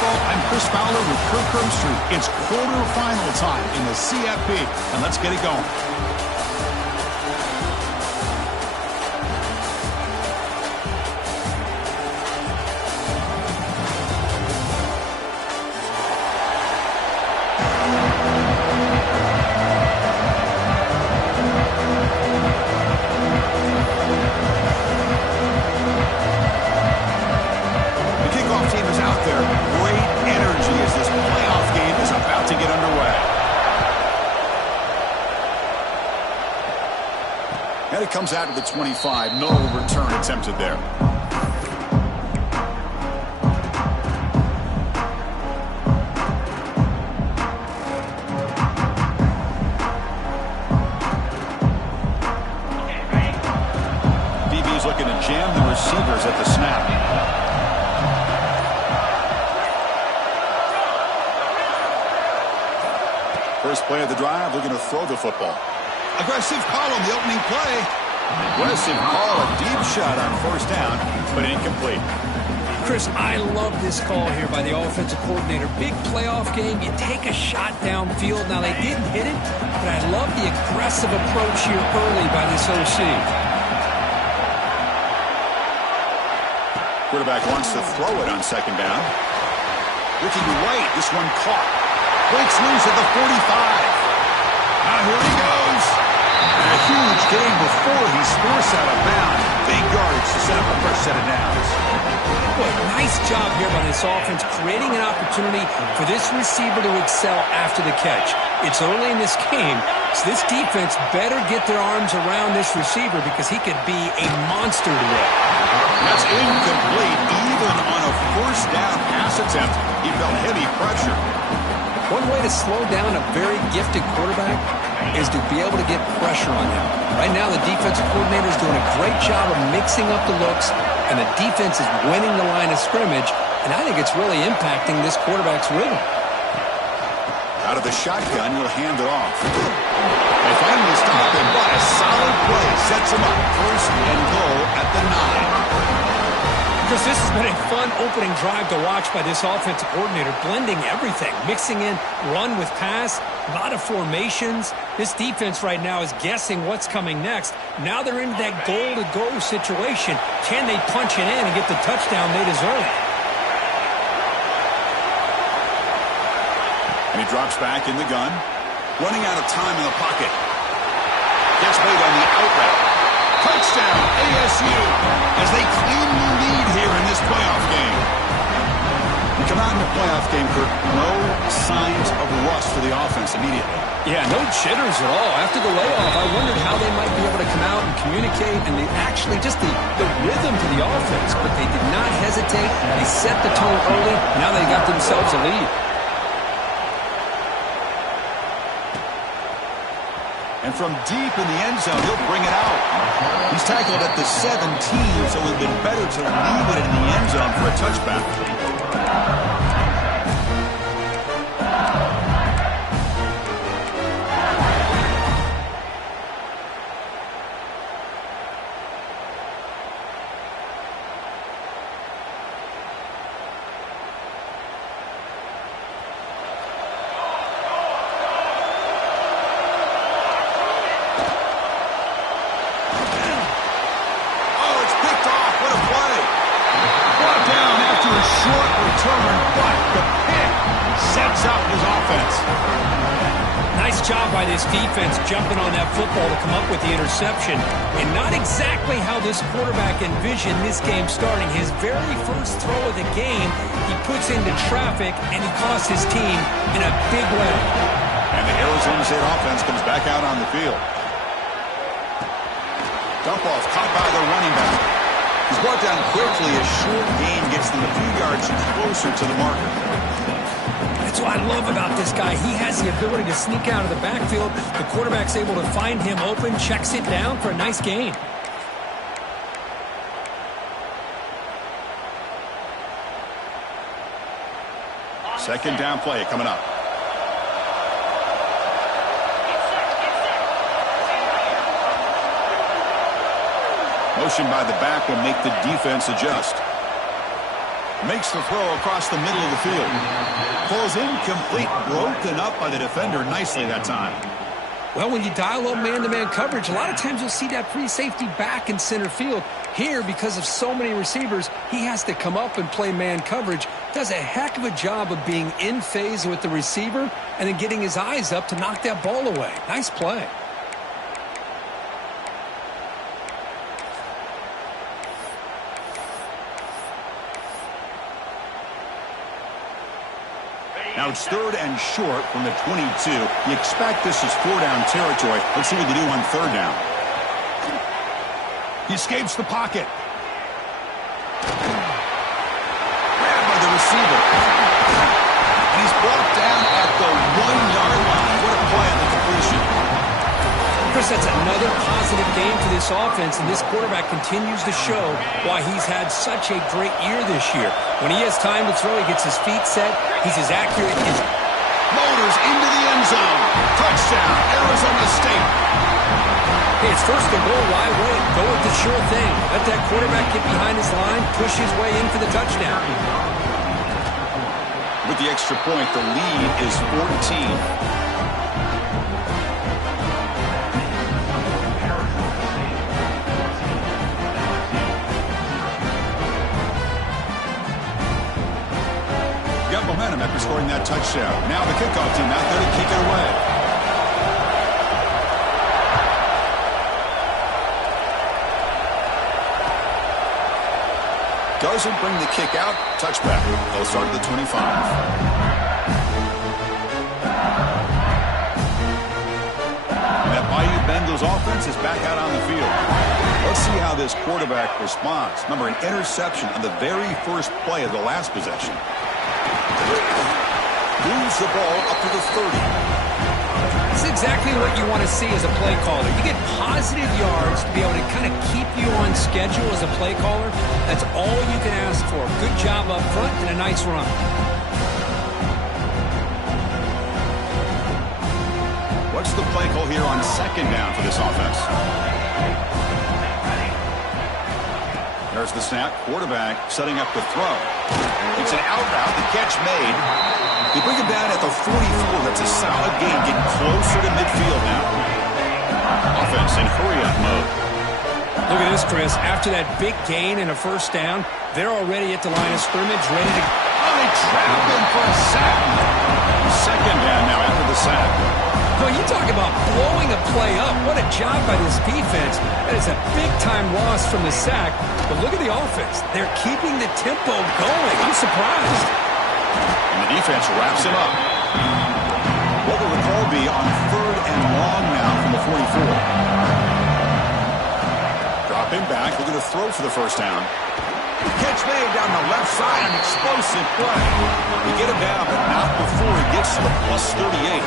Baseball, I'm Chris Fowler with Kirk Herbstreit. It's quarterfinal time in the CFP, and let's get it going. And it comes out to the 25. No return attempted there. DB's looking to jam the receivers at the snap. First play of the drive, looking to throw the football. Aggressive call on the opening play. Aggressive call, a deep shot on first down, but incomplete. Chris, I love this call here by the offensive coordinator. Big playoff game, you take a shot downfield. Now, they didn't hit it, but I love the aggressive approach here early by this OC. Quarterback wants to throw it on second down. Looking right, this one caught. Breaks loose at the 45. Now here he goes. And a huge gain before he's forced out of bounds. Big yardage to set up a first set of downs. Boy, nice job here by this offense, creating an opportunity for this receiver to excel after the catch. It's early in this game, so this defense better get their arms around this receiver because he could be a monster today. That's incomplete. Even on a first down pass attempt, he felt heavy pressure. One way to slow down a very gifted quarterback is to be able to get pressure on him. Right now, the defensive coordinator is doing a great job of mixing up the looks, and the defense is winning the line of scrimmage, and I think it's really impacting this quarterback's rhythm. Out of the shotgun, he'll hand it off. They finally stop him, but a solid play sets him up. First and goal at the 9. Chris, this has been a fun opening drive to watch by this offensive coordinator, blending everything, mixing in run with pass, a lot of formations. This defense right now is guessing what's coming next. Now they're into that goal-to-go situation. Can they punch it in and get the touchdown they deserve? And he drops back in the gun, running out of time in the pocket. Gets made on the out route. Touchdown, ASU, as they claim the lead here in this playoff game. We come out in the playoff game, Kirk, no signs of rust for the offense immediately. Yeah, no jitters at all. After the layoff, I wondered how they might be able to come out and communicate, and they actually just the rhythm to the offense, but they did not hesitate. They set the tone early. Now they got themselves a lead. And from deep in the end zone, he'll bring it out. He's tackled at the 17, so it would have been better to leave it in the end zone for a touchback. Defense jumping on that football to come up with the interception, and not exactly how this quarterback envisioned this game starting. His very first throw of the game, he puts into traffic, and he costs his team in a big way. And the Arizona State offense comes back out on the field. Dump off caught by the running back. He's brought down quickly. A short gain gets them a few yards closer to the marker. That's what I love about this guy. He has the ability to sneak out of the backfield. The quarterback's able to find him open, checks it down for a nice gain. Second down play coming up. Motion by the back will make the defense adjust. Makes the throw across the middle of the field. Falls incomplete, broken up by the defender nicely that time. Well, when you dial up man-to-man coverage, a lot of times you'll see that free safety back in center field. Here, because of so many receivers, he has to come up and play man coverage. Does a heck of a job of being in phase with the receiver and then getting his eyes up to knock that ball away. Nice play. Now it's 3rd and short from the 22. You expect this is 4-down territory. Let's see what they do on 3rd down. He escapes the pocket. Grabbed by the receiver. And he's brought down at the 1-yard line. What a play on the completion. Chris, that's another positive game for this offense, and this quarterback continues to show why he's had such a great year this year. When he has time to throw, he gets his feet set. He's as accurate as... Motors into the end zone. Touchdown, Arizona State. Hey, it's 1st and goal. Why wait? Go with the sure thing. Let that quarterback get behind his line, push his way in for the touchdown. With the extra point, the lead is 14. Momentum after scoring that touchdown. Now the kickoff team out there to kick it away. Doesn't bring the kick out. Touchback. They'll start at the 25. And that Bayou Bengals offense is back out on the field. Let's see how this quarterback responds. Remember, an interception on the very first play of the last possession. Moves the ball up to the 30. That's exactly what you want to see as a play caller. You get positive yards to be able to kind of keep you on schedule as a play caller. That's all you can ask for. Good job up front and a nice run. What's the play call here on 2nd down for this offense? There's the snap. Quarterback setting up the throw. It's an out route. The catch made. They bring him down at the 44. That's a solid gain. Getting closer to midfield now. Offense in hurry-up mode. Look at this, Chris. After that big gain and a 1st down, they're already at the line of scrimmage, ready to... Oh, they trap him for a sack. 2nd down now after the sack. Well, you talk about blowing a play up. What a job by this defense. That is a big-time loss from the sack. But look at the offense. They're keeping the tempo going. I'm surprised. And the defense wraps him up. What will the call be on 3rd and long now from the 44? Drop him back. Looking to throw for the 1st down. Catch made down the left side. An explosive play. You get him down, but not before he gets to the plus 38.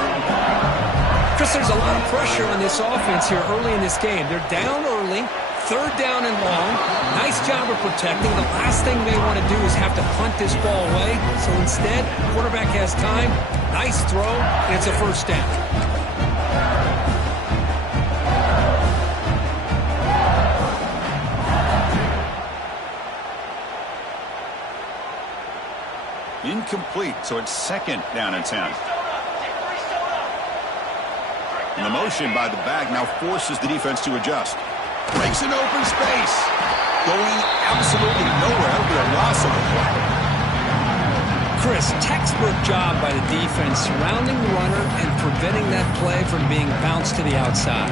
Chris, there's a lot of pressure on this offense here early in this game. They're down early, 3rd down and long. Nice job of protecting. The last thing they want to do is have to punt this ball away. So instead, quarterback has time. Nice throw, and it's a 1st down. Incomplete, so it's 2nd down and 10. And the motion by the back now forces the defense to adjust. Breaks an open space. Going absolutely nowhere. That'll be a loss of the play. Chris, textbook job by the defense surrounding the runner and preventing that play from being bounced to the outside.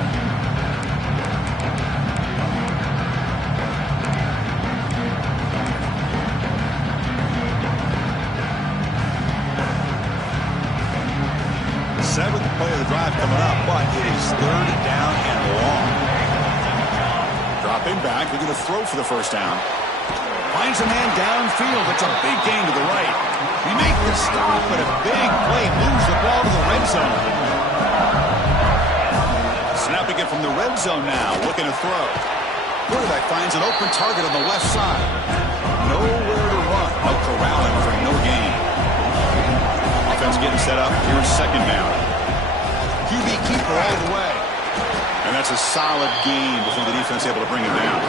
Seventh play of the drive coming up, but it is 3rd down and long. Drop him back. They're going to throw for the 1st down. Finds a man downfield. It's a big gain to the right. We make the stop, but a big play moves the ball to the red zone. Snapping it from the red zone now, looking to throw. Quarterback finds an open target on the left side. Nowhere to run. Out corralling for no gain. Offense getting set up. Here's 2nd down. QB keeper all the way. And that's a solid gain before the defense able to bring him down.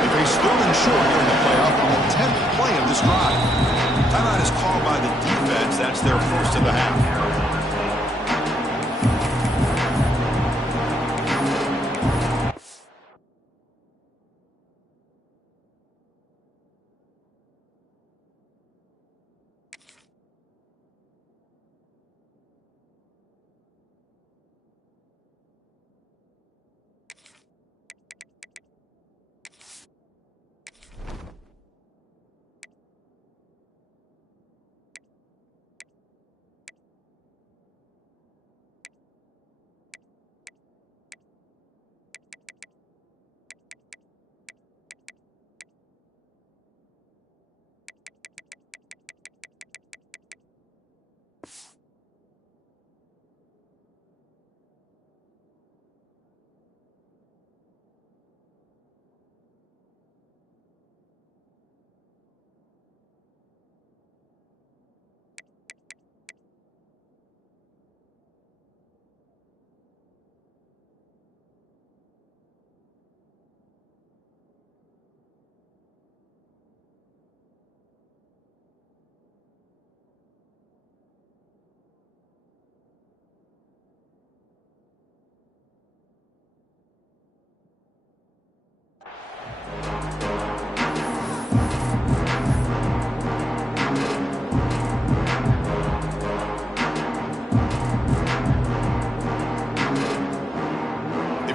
They've It's third and short here in the playoff on the 10th play of this drive. Timeout is called by the defense. That's their first of the half.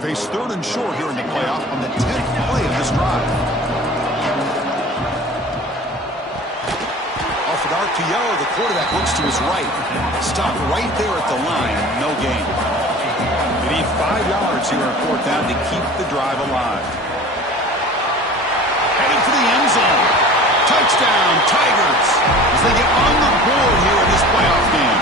Face third and short here in the playoff on the 10th play of this drive. Off an RPO, the quarterback looks to his right. Stop right there at the line. No gain. They need 5 yards here on fourth down to keep the drive alive. Heading for the end zone. Touchdown, Tigers, as they get on the board here in this playoff game.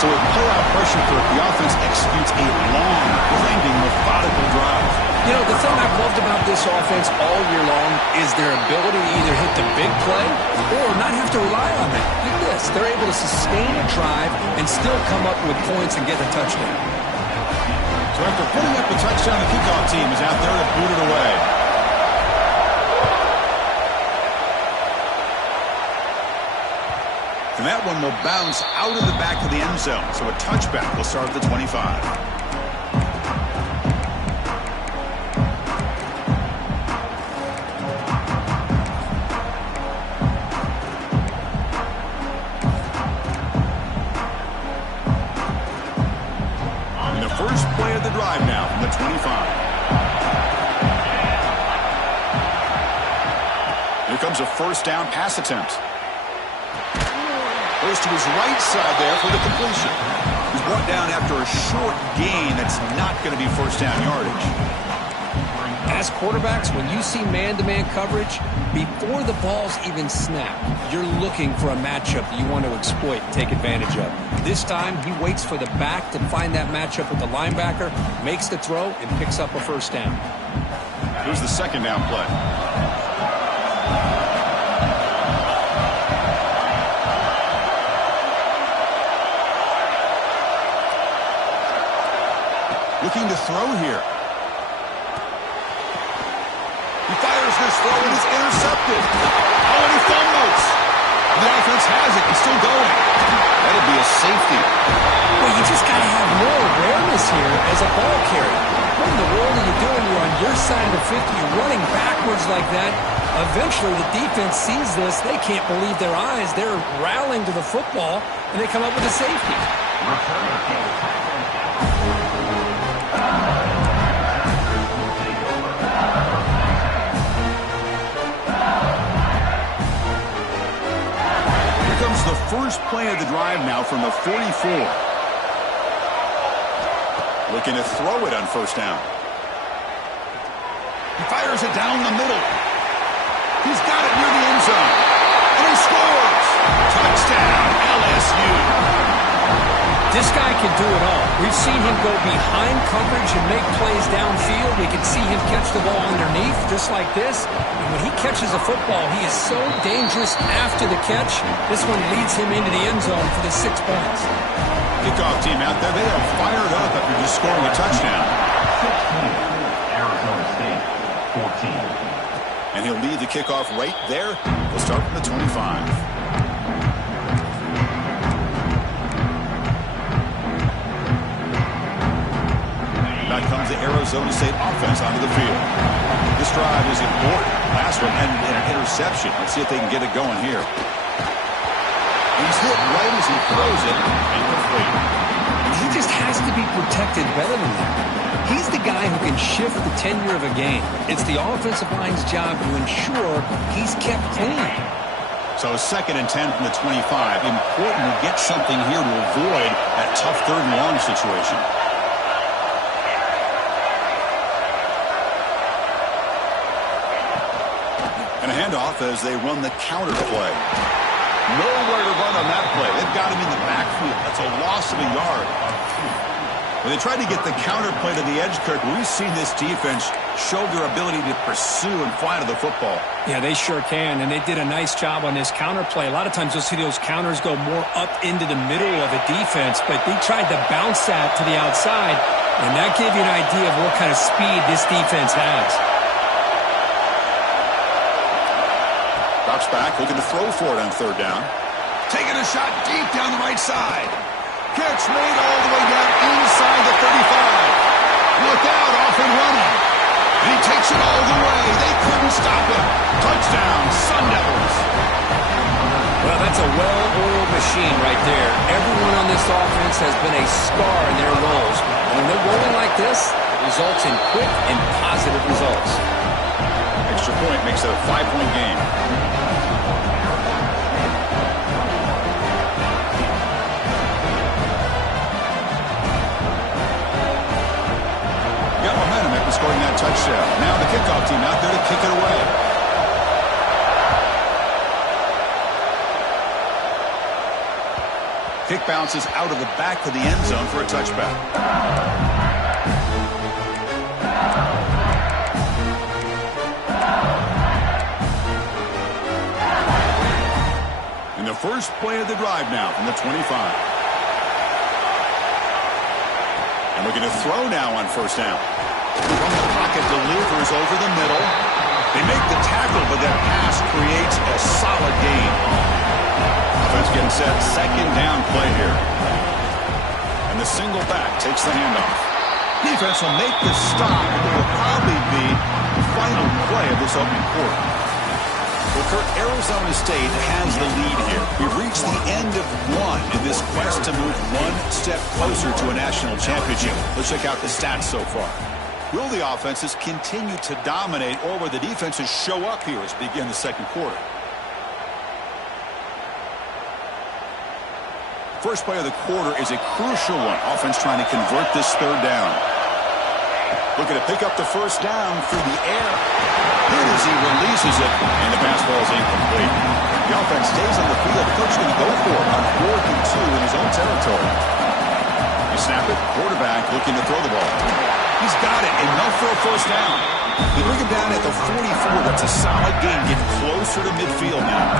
So with playoff pressure for it, the offense executes a long, grinding, methodical drive. You know, the thing I've loved about this offense all year long is their ability to either hit the big play or not have to rely on that. Like this, they're able to sustain a drive and still come up with points and get a touchdown. So after putting up a touchdown, the kickoff team is out there to boot it away. And that one will bounce out of the back of the end zone. So a touchback will start at the 25. And the first play of the drive now from the 25. Here comes a first down pass attempt. Goes to his right side there for the completion. He's brought down after a short gain that's not going to be first down yardage. As quarterbacks, when you see man-to-man coverage, before the ball's even snapped, you're looking for a matchup that you want to exploit and take advantage of. This time, he waits for the back to find that matchup with the linebacker, makes the throw, and picks up a first down. Here's the second down play. Looking to throw here. He fires this throw and it's intercepted. Oh, and he fumbles. The offense has it. He's still going. That'll be a safety. Well, you just got to have more awareness here as a ball carrier. What in the world are you doing? You're on your side of the 50. You're running backwards like that. Eventually, the defense sees this. They can't believe their eyes. They're rallying to the football, and they come up with a safety. The first play of the drive now from the 44. Looking to throw it on first down. He fires it down the middle. He's got it near the end zone. And he scores. Touchdown, LSU. This guy can do it all. We've seen him go behind coverage and make plays downfield. We can see him catch the ball underneath just like this. And when he catches a football, he is so dangerous after the catch. This one leads him into the end zone for the 6 points. Kickoff team out there, they are fired up after just scoring a touchdown. 16, Arizona State, 14. he'll lead the kickoff right there. We'll start from the 25. Back comes the Arizona State offense onto the field. This drive is important. Last one ended in an interception. Let's see if they can get it going here. He's hit right as he throws it. Incomplete. He just has to be protected better than that. He's the guy who can shift the tenure of a game. It's the offensive line's job to ensure he's kept clean. So 2nd and 10 from the 25. Important to get something here to avoid that tough 3rd and long situation. And a handoff as they run the counter play. Nowhere to run on that play. They've got him in the backfield. That's a loss of a yard. When they tried to get the counter play to the edge, Kirk, we've seen this defense show their ability to pursue and fly to the football. Yeah, they sure can, and they did a nice job on this counter play. A lot of times you'll see those counters go more up into the middle of a defense, but they tried to bounce that to the outside, and that gave you an idea of what kind of speed this defense has. Drops back, looking to throw for it on 3rd down. Taking a shot deep down the right side. Catch made all the way down inside the 35. Look out, off and running. And he takes it all the way. They couldn't stop him. Touchdown, Sun Devils. Well, that's a well-oiled machine right there. Everyone on this offense has been a star in their roles. And when they're rolling like this, it results in quick and positive results. Extra point makes it a 5-point game. Scoring that touchdown. Now the kickoff team out there to kick it away. Kick bounces out of the back of the end zone for a touchback. In the first play of the drive now from the 25. And looking to throw now on 1st down. From the pocket, delivers over the middle. They make the tackle, but that pass creates a solid gain. Offense getting set, 2nd down play here. And the single back takes the handoff. Defense will make the stop, and it will probably be the final play of this opening quarter. Well, Kirk, Arizona State has the lead here. We've reached the end of one in this quest to move one step closer to a national championship. Let's check out the stats so far. Will the offenses continue to dominate, or will the defenses show up here as we begin the 2nd quarter? First play of the quarter is a crucial one. Offense trying to convert this 3rd down. Looking to pick up the 1st down through the air. Here as he releases it, and the pass ball is incomplete. The offense stays on the field. The coach is going to go for it on 4th and 2 in his own territory. You snap it, quarterback looking to throw the ball. He's got it, enough for a 1st down. They bring him down at the 44. That's a solid gain, getting closer to midfield now.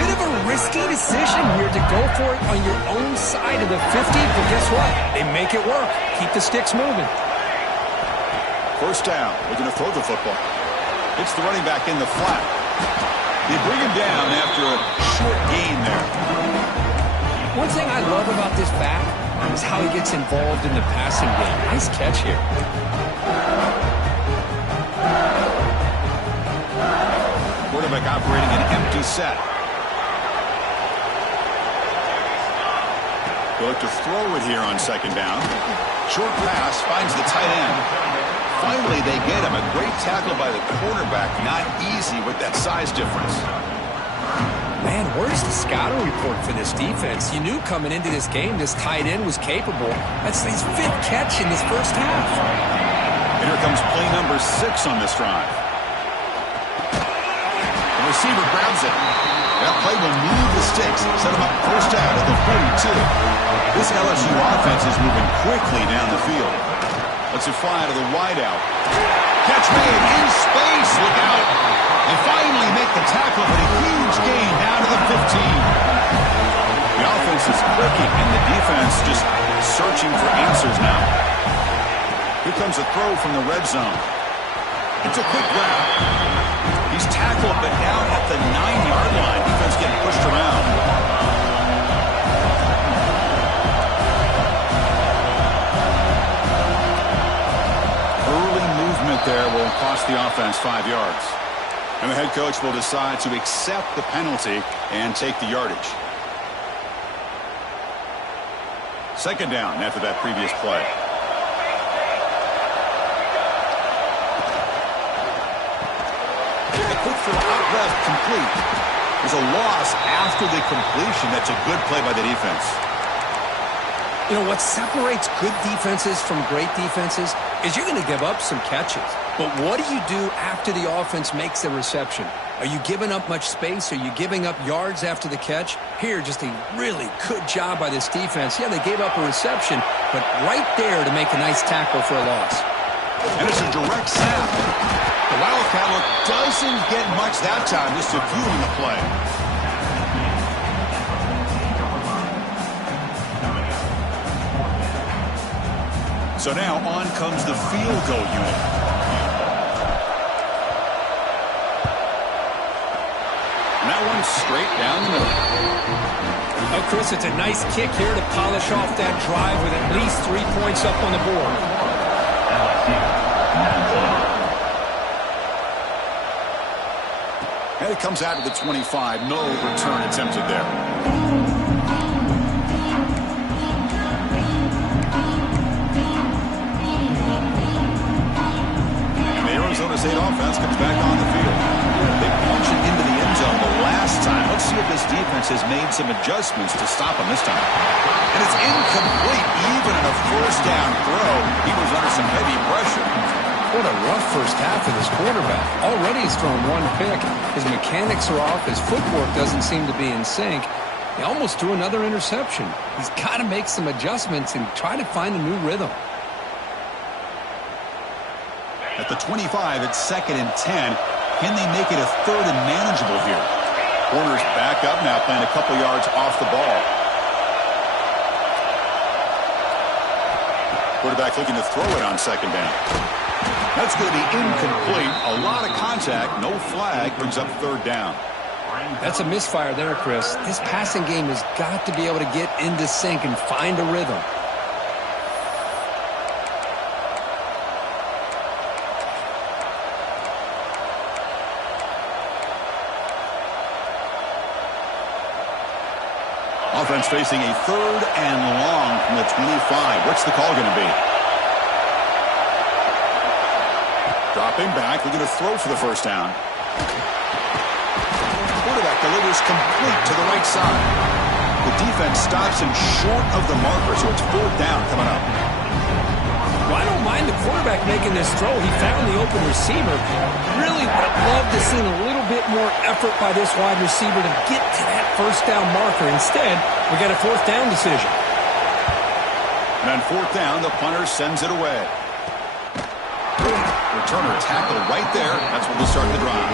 Bit of a risky decision here to go for it on your own side of the 50, but guess what? They make it work. Keep the sticks moving. 1st down, looking to throw the football. It's the running back in the flat. They bring him down after a short gain there. One thing I love about this back is how he gets involved in the passing game. Nice catch here. Quarterback operating an empty set. They look to throw it here on 2nd down. Short pass finds the tight end. Finally, they get him. A great tackle by the quarterback. Not easy with that size difference. Man, where's the scouting report for this defense? You knew coming into this game this tight end was capable. That's his 5th catch in this 1st half. And here comes play number 6 on this drive. The receiver grabs it. That play will move the sticks. Set him up 1st down at the 42. This LSU offense is moving quickly down the field. Lets it fly to the wideout. Catch made in space. Look out. They finally make the tackle, but a huge gain down to the 15. The offense is clicking, and the defense just searching for answers now. Here comes a throw from the red zone. It's a quick grab. He's tackled, but now at the 9-yard line. Defense getting pushed around. Early movement there will cost the offense 5 yards. And the head coach will decide to accept the penalty and take the yardage. Second down after that previous play. The quick throw out left, complete. There's a loss after the completion. That's a good play by the defense. You know, what separates good defenses from great defenses is you're going to give up some catches. But what do you do after the offense makes a reception? Are you giving up much space? Are you giving up yards after the catch? Here, just a really good job by this defense. Yeah, they gave up a reception, but right there to make a nice tackle for a loss. And it's a direct snap. The Wildcat look doesn't get much that time, just a few in the play. So now on comes the field goal unit. And that one's straight down the middle. Oh, Chris, it's a nice kick here to polish off that drive with at least 3 points up on the board. And it comes out to the 25. No return attempted there. Arizona State offense comes back on the field. They punch it into the end zone the last time. Let's see if this defense has made some adjustments to stop him this time. And it's incomplete. Even in a first down throw, he was under some heavy pressure. What a rough first half of this quarterback. Already he's thrown one pick. His mechanics are off. His footwork doesn't seem to be in sync. He almost threw another interception. He's got to make some adjustments and try to find a new rhythm. At the 25, it's 2nd and 10. Can they make it a 3rd and manageable here? Warner's back up now, playing a couple yards off the ball. Quarterback looking to throw it on 2nd down. That's going to be incomplete. A lot of contact. No flag. Brings up 3rd down. That's a misfire there, Chris. This passing game has got to be able to get into sync and find a rhythm. Offense facing a 3rd and long from the 25. What's the call going to be? Dropping back, looking to throw for the first down. Quarterback delivers complete to the right side. The defense stops him short of the marker, so it's 4th down coming up. Well, I don't mind the quarterback making this throw. He found the open receiver. Really would have loved to see a little bit more effort by this wide receiver to get to that first down marker. Instead, we got a 4th down decision. And on 4th down, the punter sends it away. Returner tackled right there. That's where we start the drive.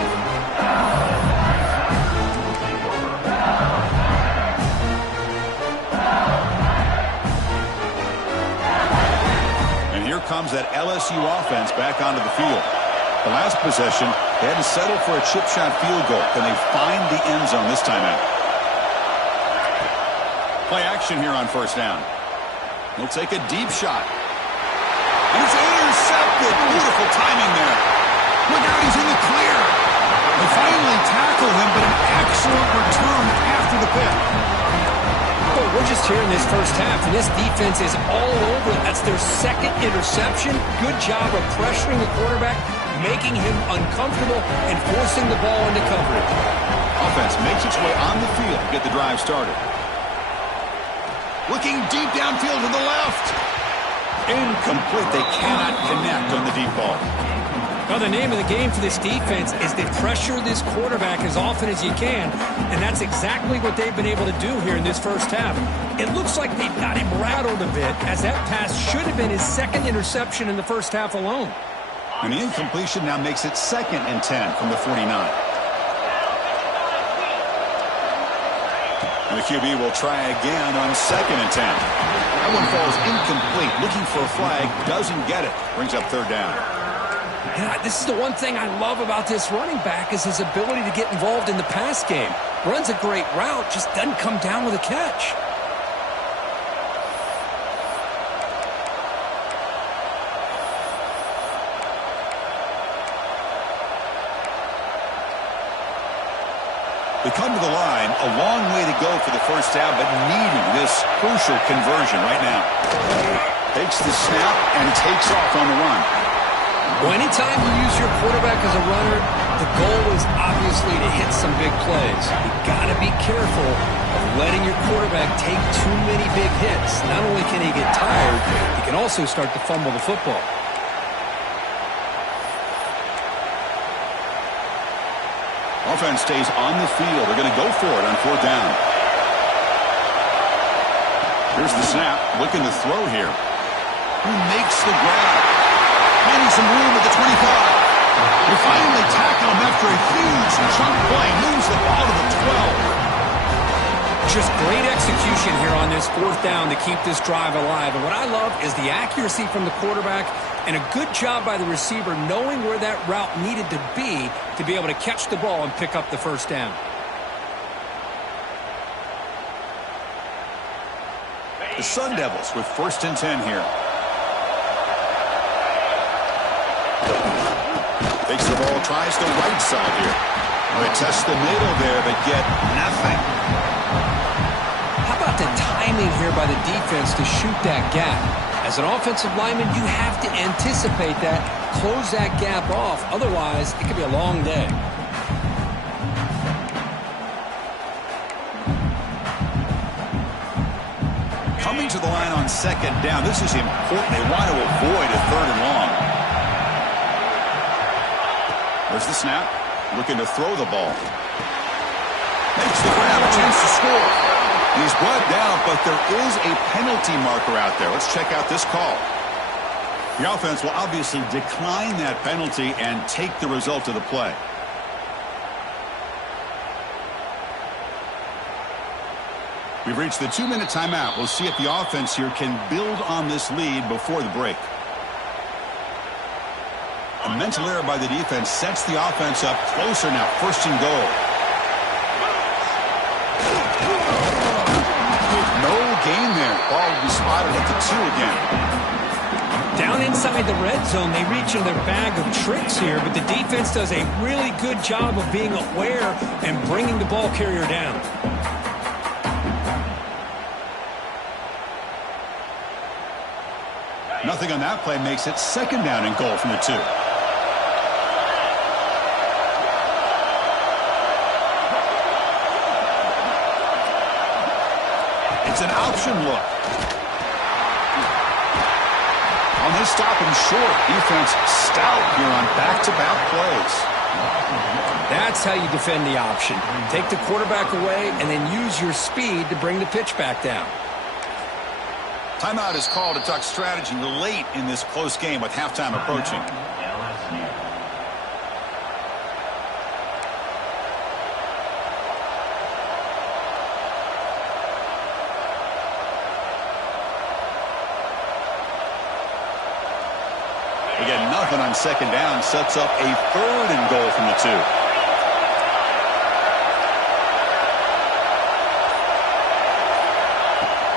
And here comes that LSU offense back onto the field. The last possession, they had to settle for a chip shot field goal. Can they find the end zone this time out? Play action here on 1st down. He'll take a deep shot. And it's intercepted. Beautiful timing there. Look out, he's in the clear. They finally tackle him, but an excellent return after the pick. Well, we're just here in this first half, and this defense is all over. That's their 2nd interception. Good job of pressuring the quarterback, making him uncomfortable, and forcing the ball into coverage. Offense makes its way on the field to get the drive started. Looking deep downfield to the left. Incomplete. They cannot connect on the deep ball. Well, the name of the game for this defense is to pressure this quarterback as often as you can, and that's exactly what they've been able to do here in this first half. It looks like they've got him rattled a bit, as that pass should have been his 2nd interception in the first half alone. And the incompletion now makes it 2nd and 10 from the 49. And the QB will try again on 2nd and 10. That one falls incomplete. Looking for a flag. Doesn't get it. Brings up 3rd down. Yeah, this is the one thing I love about this running back is his ability to get involved in the pass game. Runs a great route, just doesn't come down with a catch. They come to the line, a long way to go for the first down, but needing this crucial conversion right now. Takes the snap and takes off on the run. Well, anytime you use your quarterback as a runner, the goal is obviously to hit some big plays. You've got to be careful of letting your quarterback take too many big hits. Not only can he get tired, he can also start to fumble the football. Offense stays on the field. They're going to go for it on fourth down. Here's the snap. Looking to throw here. Who makes the grab? Finding some room at the 25. They finally tackle him after a huge chunk play. Moves the ball to the 12. Just great execution here on this fourth down to keep this drive alive. And what I love is the accuracy from the quarterback and a good job by the receiver knowing where that route needed to be able to catch the ball and pick up the first down. The Sun Devils with 1st and 10 here. Takes the ball, tries the right side here. Well, they test the middle there, but get nothing. How about the timing here by the defense to shoot that gap? As an offensive lineman, you have to anticipate that, close that gap off. Otherwise, it could be a long day. Coming to the line on 2nd down. This is important. They want to avoid a 3rd and long. There's the snap. Looking to throw the ball. Makes the grab. A chance to score. He's brought down, but there is a penalty marker out there. Let's check out this call. The offense will obviously decline that penalty and take the result of the play. We've reached the 2-minute timeout. We'll see if the offense here can build on this lead before the break. A mental error by the defense sets the offense up closer now. 1st and goal. No gain there. Ball will be spotted at the 2 again. Down inside the red zone, they reach in their bag of tricks here, but the defense does a really good job of being aware and bringing the ball carrier down. Nothing on that play makes it 2nd down and goal from the 2. It's an option look. And they stop him short. Defense stout here on back-to-back plays. That's how you defend the option. Take the quarterback away and then use your speed to bring the pitch back down. Timeout is called to talk strategy late in this close game with halftime approaching. Again, nothing on 2nd down. Sets up a 3rd and goal from the 2.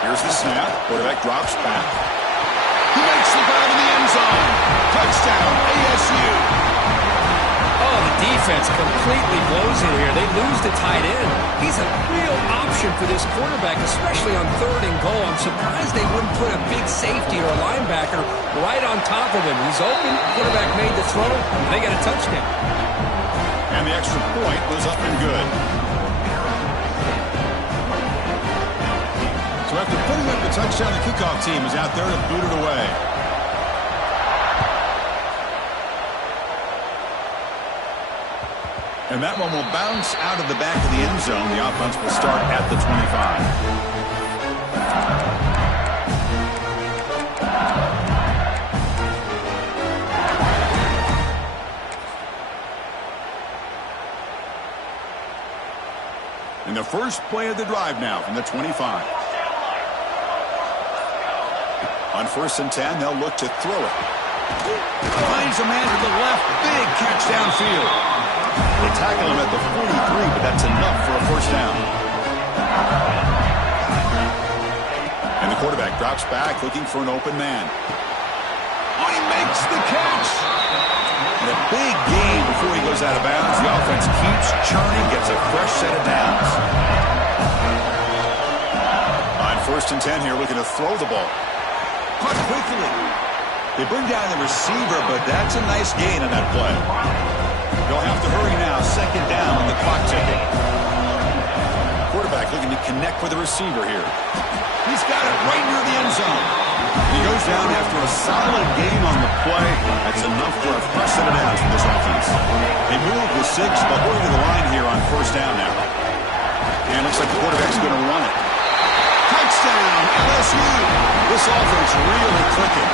Here's the snap. Quarterback drops back. He makes the grab in the end zone. Touchdown, ASU. Oh, the defense completely blows it here. They lose the tight end. He's a real option for this quarterback, especially on 3rd and goal. I'm surprised they wouldn't put a big safety or a linebacker right on top of him. He's open. Quarterback made the throw. They got a touchdown. And the extra point was up and good. So after putting up the touchdown, the kickoff team is out there to boot it away. And that one will bounce out of the back of the end zone. The offense will start at the 25. And the first play of the drive now from the 25. On 1st and 10, they'll look to throw it. Finds a man to the left. Big catch downfield. They tackle him at the 43, but that's enough for a first down. And the quarterback drops back looking for an open man. Oh, he makes the catch. And a big gain before he goes out of bounds. The offense keeps churning, gets a fresh set of downs. On 1st and 10 here, looking to throw the ball. Caught quickly. They bring down the receiver, but that's a nice gain on that play. They'll have to hurry now. 2nd down on the clock ticking. Quarterback looking to connect with the receiver here. He's got it right near the end zone. He goes down after a solid gain on the play. That's enough for a fresh set of downs for this offense. They move with 6, but going to the line here on 1st down now. And looks like the quarterback's going to run it. Touchdown, LSU. This offense really clicking.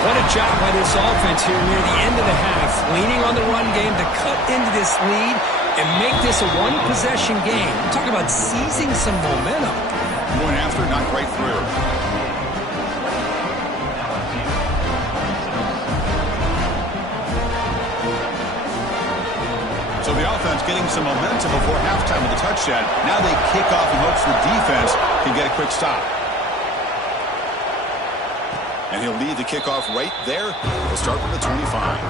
What a job by this offense here near the end of the half. Leaning on the run game to cut into this lead and make this a one-possession game. I'm talking about seizing some momentum. Going after, not quite through. So the offense getting some momentum before halftime with the touchdown. Now they kick off in hopes the defense can get a quick stop. And he'll lead the kickoff right there. We'll start from the 25.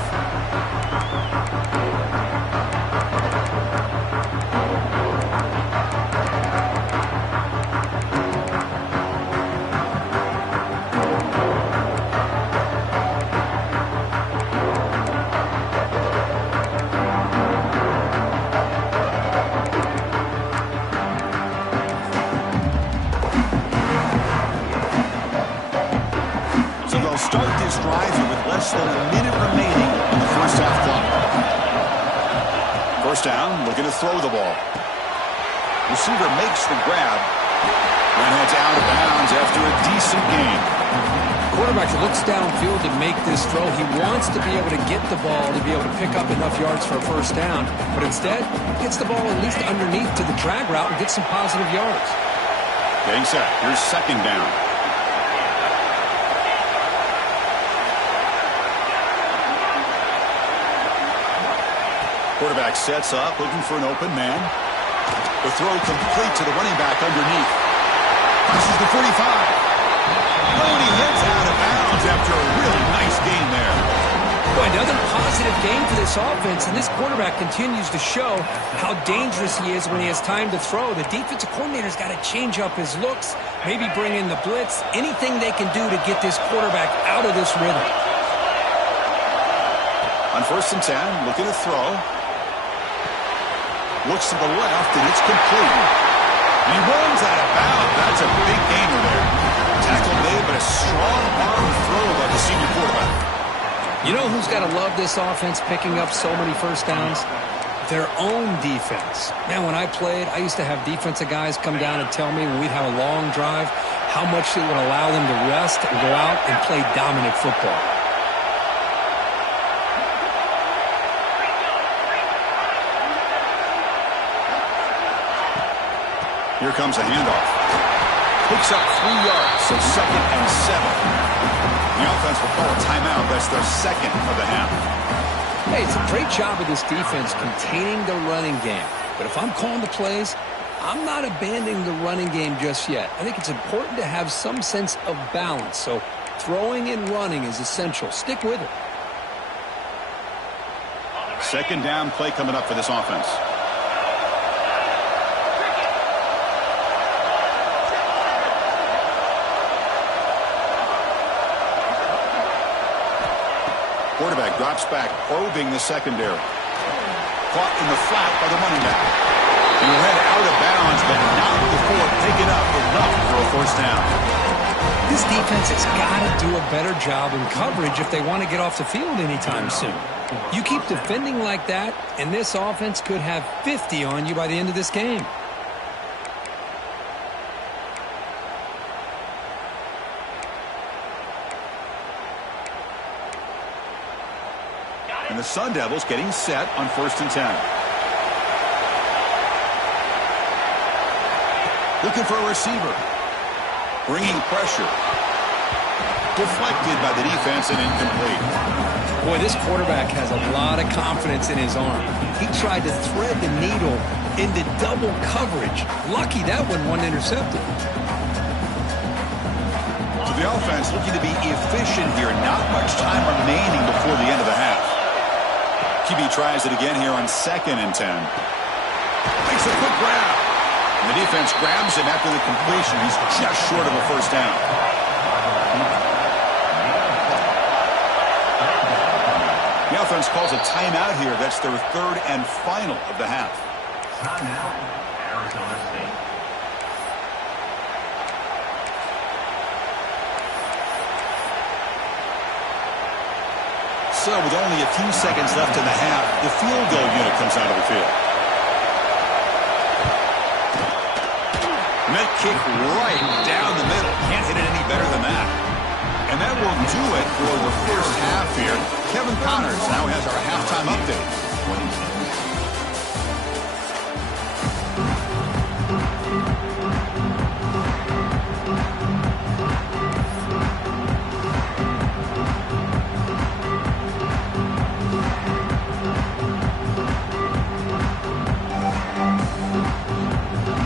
Start this drive here with less than a minute remaining in the first half clock. 1st down, looking to throw the ball. Receiver makes the grab and heads out of bounds after a decent gain. Quarterback looks downfield to make this throw. He wants to be able to get the ball to be able to pick up enough yards for a 1st down, but instead gets the ball at least underneath to the drag route and gets some positive yards. Getting set. Here's 2nd down. Quarterback sets up, looking for an open man. The throw complete to the running back underneath. This is the 45. Oh, and he heads out of bounds after a really nice gain there. Boy, another positive gain for this offense, and this quarterback continues to show how dangerous he is when he has time to throw. The defensive coordinator's got to change up his looks, maybe bring in the blitz, anything they can do to get this quarterback out of this rhythm. On 1st and 10, looking to throw. Looks to the left, and it's complete. And he runs out of bounds. That's a big gainer there. Tackle made, but a strong arm throw by the senior quarterback. You know who's got to love this offense picking up so many 1st downs? Their own defense. Man, when I played, I used to have defensive guys come down and tell me when we'd have a long drive how much it would allow them to rest and go out and play dominant football. Here comes a handoff. Picks up 3 yards, so 2nd and 7. The offense will call a timeout. That's their 2nd of the half. Hey, it's a great job of this defense containing the running game. But if I'm calling the plays, I'm not abandoning the running game just yet. I think it's important to have some sense of balance. So throwing and running is essential. Stick with it. 2nd down play coming up for this offense. Quarterback drops back, probing the secondary. Caught in the flat by the running back. And he'll head out of bounds, but not before picking up enough for a 1st down. This defense has got to do a better job in coverage if they want to get off the field anytime soon. You keep defending like that, and this offense could have 50 on you by the end of this game. And the Sun Devils getting set on 1st and 10. Looking for a receiver. Bringing pressure. Deflected by the defense and incomplete. Boy, this quarterback has a lot of confidence in his arm. He tried to thread the needle into double coverage. Lucky that one wasn't intercepted. So the offense looking to be efficient here. Not much time remaining before the end of the half. QB tries it again here on 2nd and 10. Makes a quick grab. And the defense grabs him after the completion. He's just short of a first down. The offense calls a timeout here. That's their 3rd and final of the half. Timeout, Arizona State. So with only a few seconds left in the half, the field goal unit comes out of the field. And that kick right down the middle. Can't hit it any better than that. And that will do it for the first half here. Kevin Connors now has our halftime update.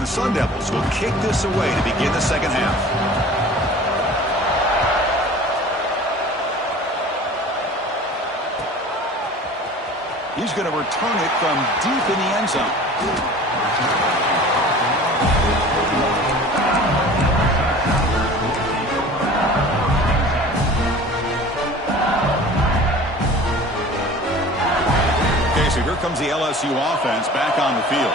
The Sun Devils will kick this away to begin the second half. He's going to return it from deep in the end zone. Okay, so here comes the LSU offense back on the field.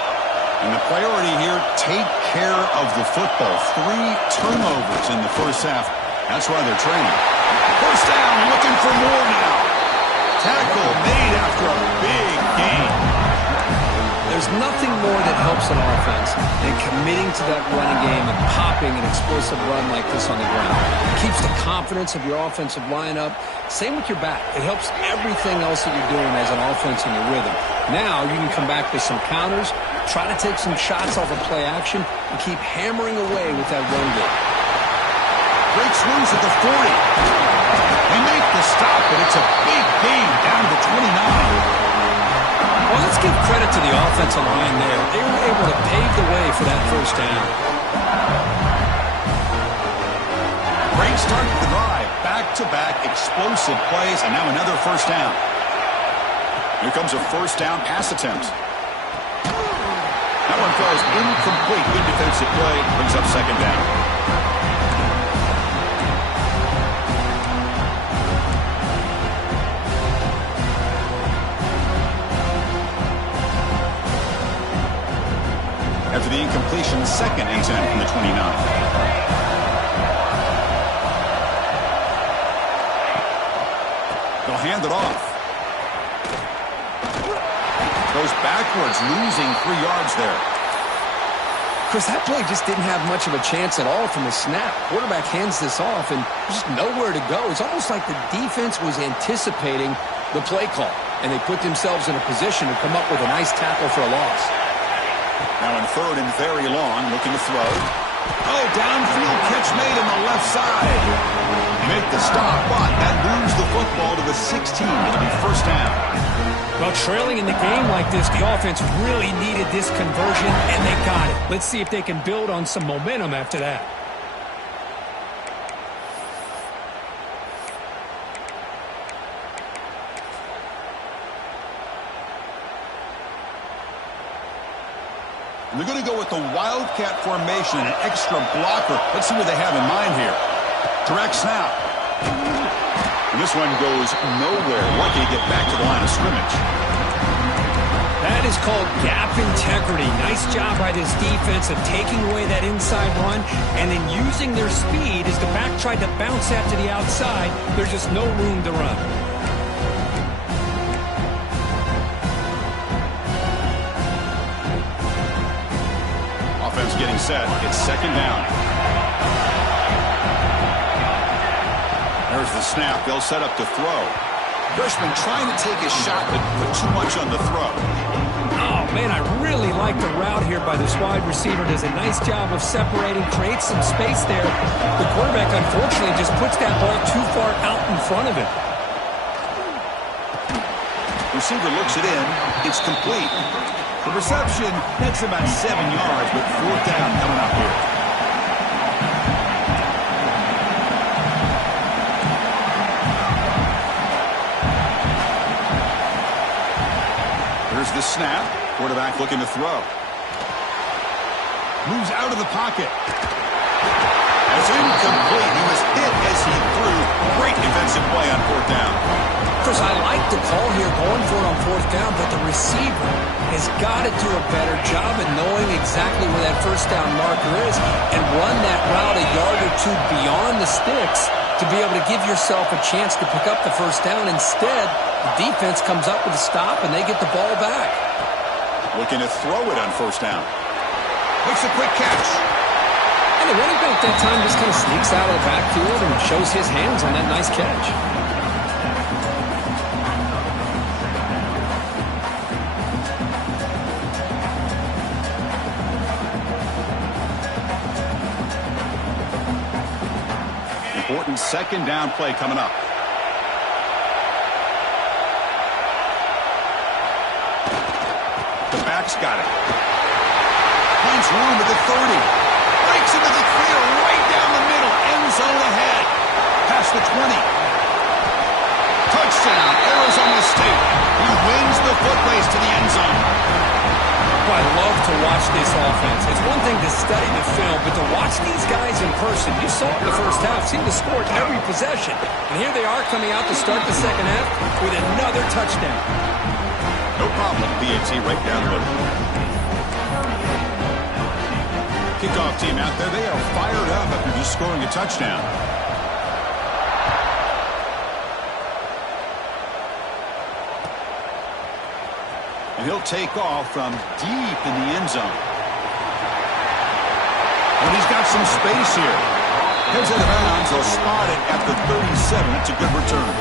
And the priority here, take care of the football. 3 turnovers in the first half. That's why they're training. First down, looking for more now. Tackle made after a big gain. There's nothing more that helps an offense than committing to that running game and popping an explosive run like this on the ground. It keeps the confidence of your offensive lineup. Same with your back. It helps everything else that you're doing as an offense in your rhythm. Now you can come back with some counters, try to take some shots off of play action, and keep hammering away with that run game. Breaks loose at the 40. They make the stop, but it's a big gain down to the 29. Well, let's give credit to the offensive line there. They were able to pave the way for that first down. Great start to the drive. Back-to-back explosive plays, and now another first down. Here comes a first down pass attempt. That one falls incomplete. Good defensive play. Brings up second down. After the incompletion, 2nd and 10 from the 29. They'll hand it off. Goes backwards, losing 3 yards there. Chris, that play just didn't have much of a chance at all from the snap. Quarterback hands this off, and there's just nowhere to go. It's almost like the defense was anticipating the play call, and they put themselves in a position to come up with a nice tackle for a loss. Now in 3rd and very long, looking to throw. Oh, downfield catch made on the left side. Make the stop, but that moves the football to the 16. It'll be first down. Well, trailing in the game like this, the offense really needed this conversion, and they got it. Let's see if they can build on some momentum after that. They're going to go with the Wildcat formation, an extra blocker. Let's see what they have in mind here. Direct snap. And this one goes nowhere. Lucky to get back to the line of scrimmage. That is called gap integrity. Nice job by this defense of taking away that inside run and then using their speed as the back tried to bounce that to the outside. There's just no room to run. Offense getting set. It's second down. There's the snap. They'll set up to throw. Freshman trying to take a shot, but put too much on the throw. Oh, Man, I really like the route here by this wide receiver. Does a nice job of separating, creates some space there. The quarterback, unfortunately, just puts that ball too far out in front of him. Receiver looks it in. It's complete. The reception, that's about 7 yards, but fourth down coming up here. Here's the snap. Quarterback looking to throw. Moves out of the pocket. It's incomplete. He was hit as he threw. Great defensive play on fourth down. Chris, I like the call here going for it on fourth down, but the receiver has got to do a better job at knowing exactly where that first down marker is and run that route a yard or two beyond the sticks to be able to give yourself a chance to pick up the first down. Instead, the defense comes up with a stop and they get the ball back. Looking to throw it on first down. Makes a quick catch. And the running back that time just kind of sneaks out of the backfield and shows his hands on that nice catch. Important second down play coming up. The back's got it. Finds room at the 30. Breaks into the clear right down the middle. End zone ahead. Past the 20. Touchdown, Arizona State. He wins the foot race to the end zone. Oh, I love to watch this offense. It's one thing to study the film, but to watch these guys in person, you saw it in the first half, seemed to score every possession. And here they are coming out to start the second half with another touchdown. No problem. BAT right down the middle. Kickoff team out there. They are fired up after just scoring a touchdown. And he'll take off from deep in the end zone. And he's got some space here. Heads out of bounds. He'll spot it at the 37. It's a good return.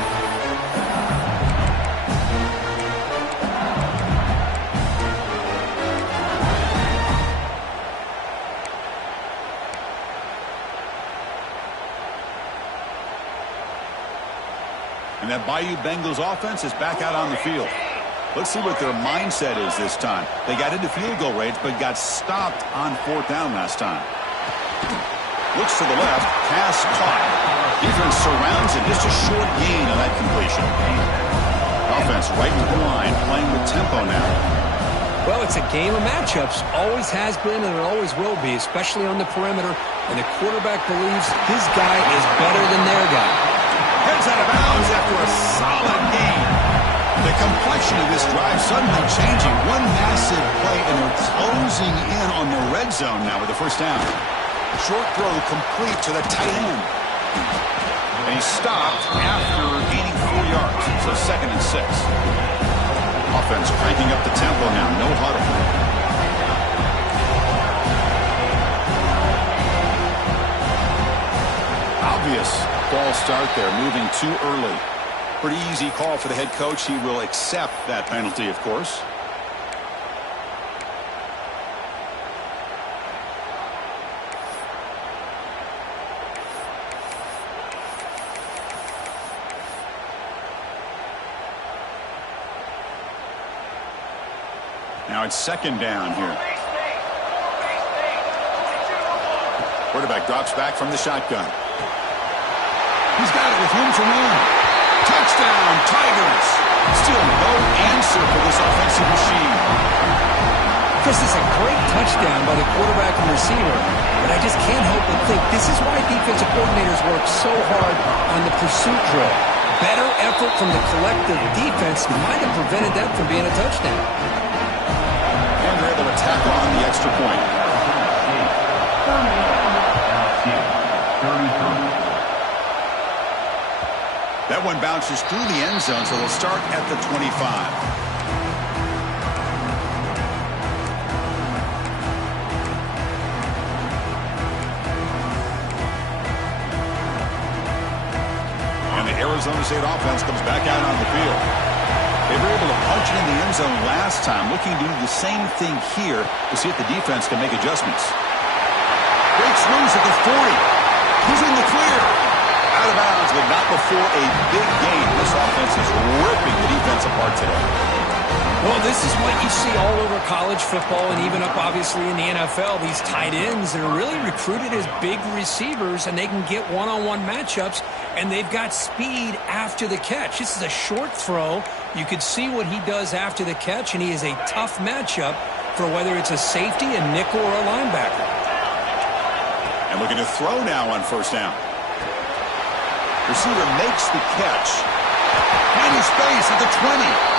And that Bayou Bengals offense is back out on the field. Let's see what their mindset is this time. They got into field goal range, but got stopped on fourth down last time. Looks to the left. Pass caught. Defense surrounds it. Just a short gain on that completion. Offense right to the line, playing with tempo now. Well, it's a game of matchups. Always has been and it always will be, especially on the perimeter. And the quarterback believes his guy is better than their guy. Heads out of bounds after a solid gain. The complexion of this drive suddenly changing. One massive play, and they're closing in on the red zone now with the first down. Short throw complete to the tight end. And he stopped after gaining 4 yards. So 2nd and 6. Offense cranking up the tempo now. No huddle. Obvious false start there, moving too early. Pretty easy call for the head coach. He will accept that penalty, of course. Now it's second down here. Quarterback drops back from the shotgun. He's got it with room to run. Touchdown, Tigers. Still no answer for this offensive machine. This is a great touchdown by the quarterback and receiver, but I just can't help but think this is why defensive coordinators work so hard on the pursuit drill. Better effort from the collective defense might have prevented that from being a touchdown. And they're able to tack on the extra point. That one bounces through the end zone, so they'll start at the 25. And the Arizona State offense comes back out on the field. They were able to punch it in the end zone last time, looking to do the same thing here to see if the defense can make adjustments. Breaks loose at the 40. He's in the clear. Out of bounds, but not before a big gain. This offense is ripping the defense apart today. Well, this is what you see all over college football and even up, obviously, in the NFL. These tight ends that are really recruited as big receivers, and they can get one-on-one matchups, and they've got speed after the catch. This is a short throw. You could see what he does after the catch, and he is a tough matchup for whether it's a safety, a nickel, or a linebacker. And looking to throw now on first down. Receiver makes the catch. Finding space at the 20.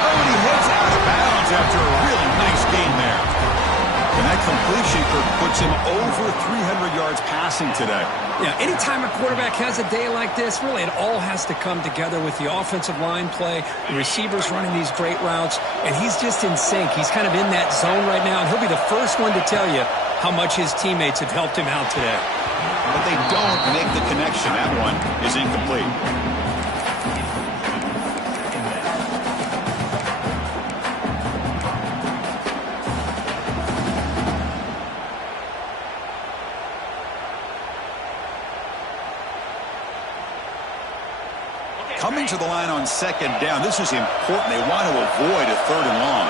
Oh, and he heads out of bounds after a really nice gain there. And that completion puts him over 300 yards passing today. Yeah, anytime a quarterback has a day like this, really it all has to come together with the offensive line play, the receivers running these great routes, and he's just in sync. He's kind of in that zone right now, and he'll be the first one to tell you how much his teammates have helped him out today. But they don't make the connection. That one is incomplete. Coming to the line on second down. This is important. They want to avoid a third and long.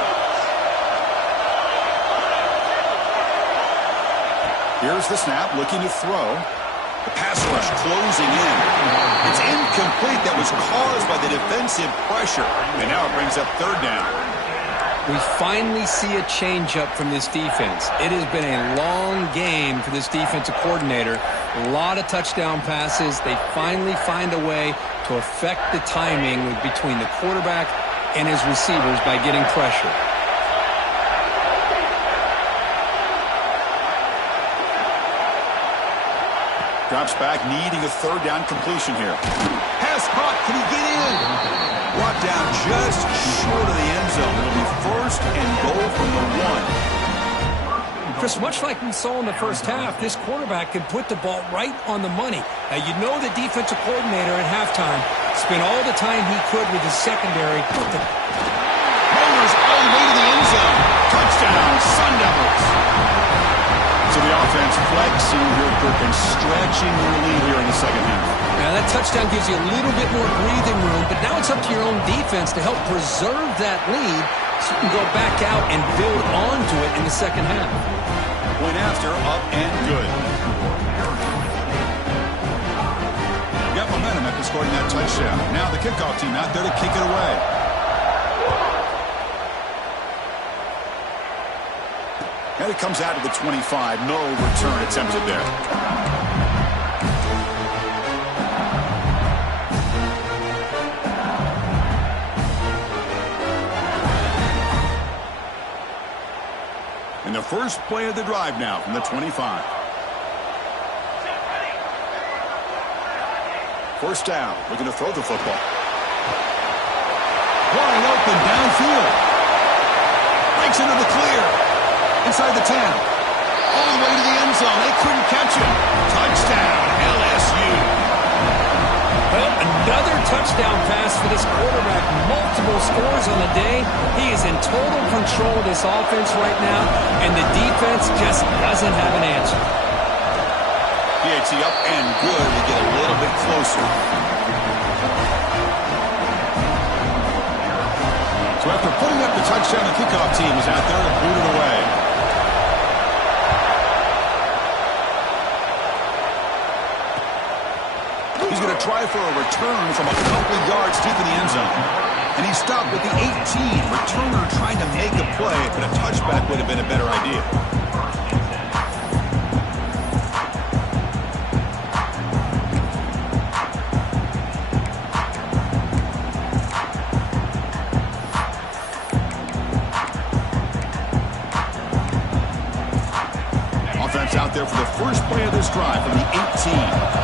Here's the snap, looking to throw. The pass rush closing in. It's incomplete. That was caused by the defensive pressure. And now it brings up third down. We finally see a change-up from this defense. It has been a long game for this defensive coordinator. A lot of touchdown passes. They finally find a way to affect the timing between the quarterback and his receivers by getting pressure. Drops back, needing a third down completion here. Pass caught. Can he get in? Brought down just short of the end zone. It'll be first and goal from the 1. Chris, much like we saw in the first half, this quarterback can put the ball right on the money. Now, you know the defensive coordinator at halftime spent all the time he could with his secondary. Motors all the way to the end zone. Touchdown, Sun Devils. So the offense flexing real quick and stretching their lead here in the second half. Now, that touchdown gives you a little bit more breathing room, but now it's up to your own defense to help preserve that lead so you can go back out and build onto it in the second half. Point after, up and good. Got momentum after scoring that touchdown. Now the kickoff team out there to kick it away. And it comes out to the 25. No return attempted there. And the first play of the drive now from the 25. First down, looking to throw the football. Wide open downfield. Breaks into the clear. Inside the 10. All the way to the end zone. They couldn't catch him. Touchdown, LSU. Well, another touchdown pass for this quarterback. Multiple scores on the day. He is in total control of this offense right now, and the defense just doesn't have an answer. PAT up and good to get a little bit closer. So after putting up the touchdown, the kickoff team is out there to boot it away. He's going to try for a return from a couple of yards deep in the end zone. And he stopped with the 18. Returner trying to make a play, but a touchback would have been a better idea. Offense out there for the first play of this drive from the 18.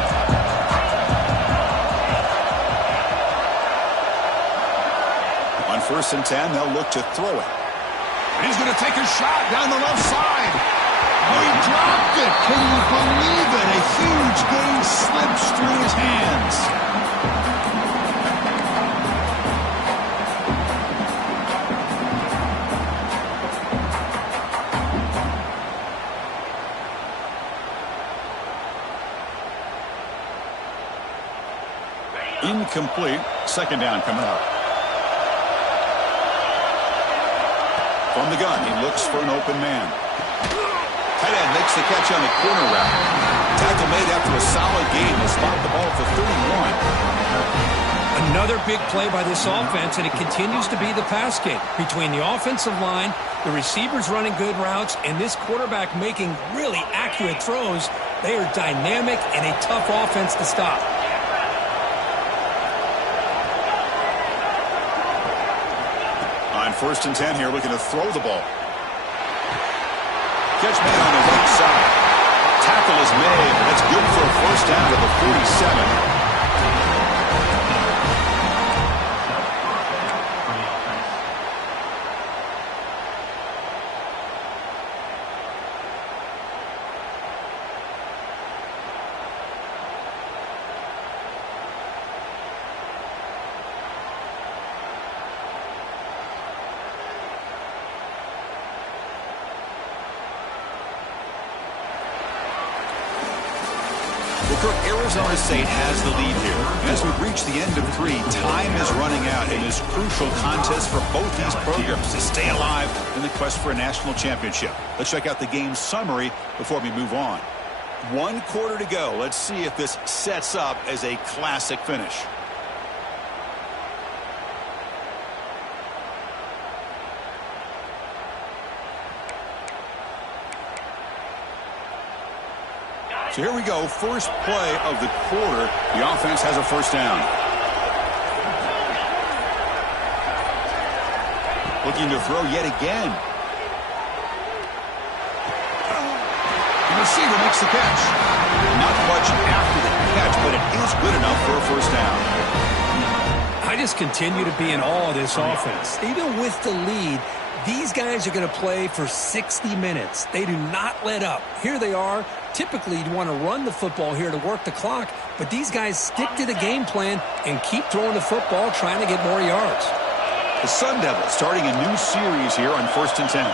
First and 10, they'll look to throw it. And he's going to take a shot down the left side. Oh, he dropped it. Can you believe it? A huge gain slips through his hands. Incomplete. Second down coming up. From the gun, he looks for an open man. Tight end makes the catch on the corner route. Tackle made after a solid game to spot the ball at the 31. Another big play by this offense, and it continues to be the pass game. Between the offensive line, the receivers running good routes, and this quarterback making really accurate throws, they are dynamic and a tough offense to stop. On 1st and 10 here, looking to throw the ball. Catch made on the right side. Tackle is made. That's good for a first down at the 47. Arizona State has the lead here. And as we reach the end of 3, time is running out in this crucial contest for both these programs to stay alive in the quest for a national championship. Let's check out the game summary before we move on. 1 quarter to go. Let's see if this sets up as a classic finish. So here we go, first play of the quarter. The offense has a first down. Looking to throw yet again. The receiver makes the catch. Not much after the catch, but it is good enough for a first down. I just continue to be in awe of this offense. Even with the lead, these guys are going to play for 60 minutes. They do not let up. Here they are. Typically, you'd want to run the football here to work the clock, but these guys stick to the game plan and keep throwing the football, trying to get more yards. The Sun Devils starting a new series here on 1st and 10.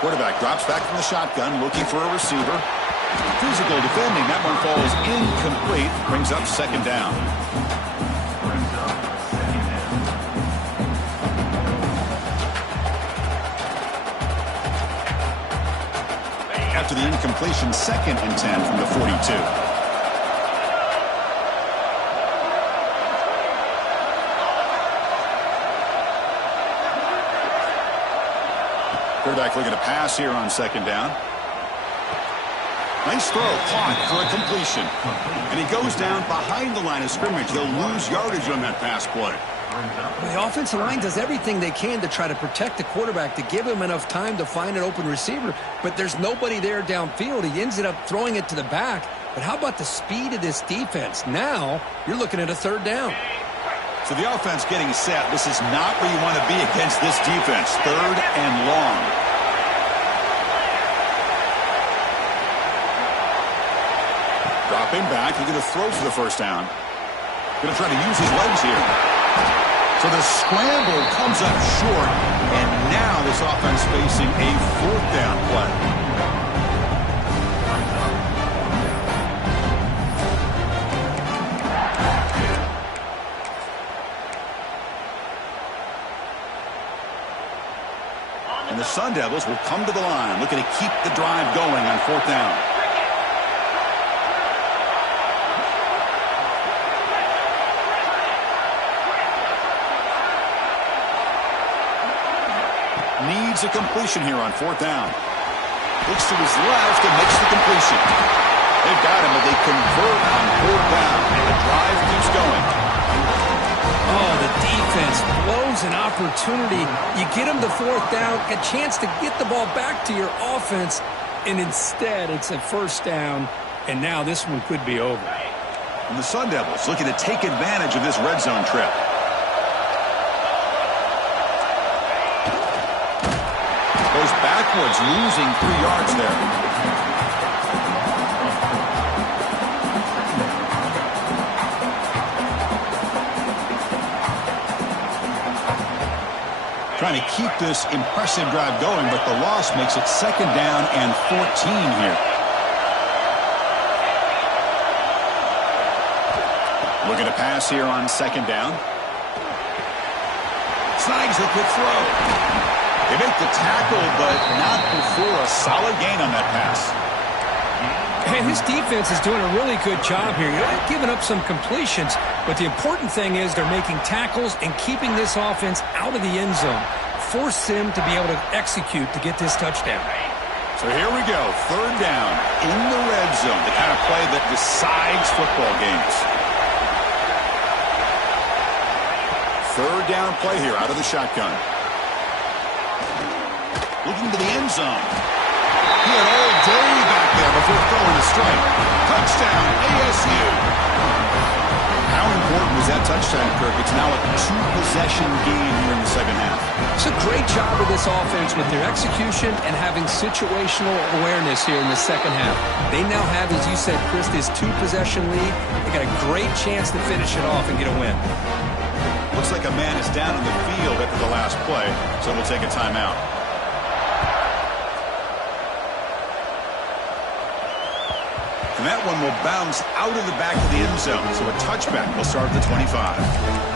Quarterback drops back from the shotgun, looking for a receiver. Physical defending. That one falls incomplete. Brings up second down. After the incompletion, 2nd and 10 from the 42. Quarterback looking to pass here on 2nd down. Nice throw, caught for a completion. And he goes down behind the line of scrimmage. They'll lose yardage on that pass play. The offensive line does everything they can to try to protect the quarterback, to give him enough time to find an open receiver, but there's nobody there downfield. He ends up throwing it to the back. But how about the speed of this defense? Now you're looking at a 3rd down. So the offense getting set. This is not where you want to be against this defense. 3rd and long. Dropping back. He's going to throw for the first down. Going to try to use his legs here. So the scramble comes up short, and now this offense facing a 4th down play. And the Sun Devils will come to the line, looking to keep the drive going on 4th down. Needs a completion here on 4th down. Looks to his left and makes the completion. They've got him, but they convert on 4th down. And the drive keeps going. Oh, the defense blows an opportunity. You get them to 4th down, a chance to get the ball back to your offense, and instead it's a first down, and now this one could be over. And the Sun Devils looking to take advantage of this red zone trip. Goes backwards, losing 3 yards there. Trying to keep this impressive drive going, but the loss makes it 2nd down and 14 here. Looking to pass here on second down. Snags the quick throw. They make the tackle, but not before a solid gain on that pass. And his defense is doing a really good job here. They're giving up some completions, but the important thing is they're making tackles and keeping this offense out of the end zone. Force him to be able to execute to get this touchdown. So here we go, third down in the red zone, the kind of play that decides football games. Third down play here out of the shotgun. Looking to the end zone. He had all day back there before throwing a strike. Touchdown, ASU. How important was that touchdown, Kirk? It's now a two-possession game here in the second half. It's a great job of this offense with their execution and having situational awareness here in the second half. They now have, as you said, Chris, this two-possession lead. They got a great chance to finish it off and get a win. Looks like a man is down in the field after the last play, so we'll take a timeout. And that one will bounce out of the back of the end zone, so a touchback will start at the 25.